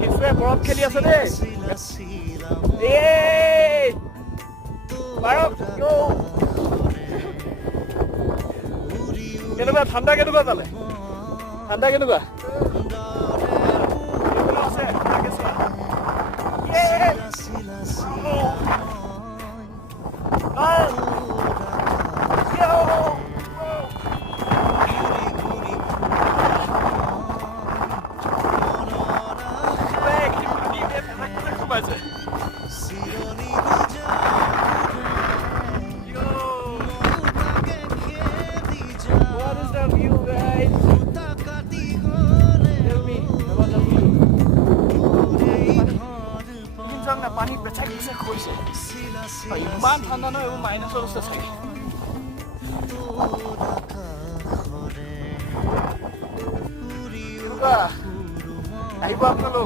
কেঁচুৱে বৰফ খেলি আছে দেই এই বাৰক কেনেকুৱা ঠাণ্ডা কেনেকুৱা তালে ঠাণ্ডা কেনেকুৱা আছে What is the view, guys? Tell me about the view. পানী বেচাই বেচাই খৈছে ইমান ঠাণ্ডা নহয় এইবোৰ মাইনাছৰ আছে চাগে আহিব আপোনালোক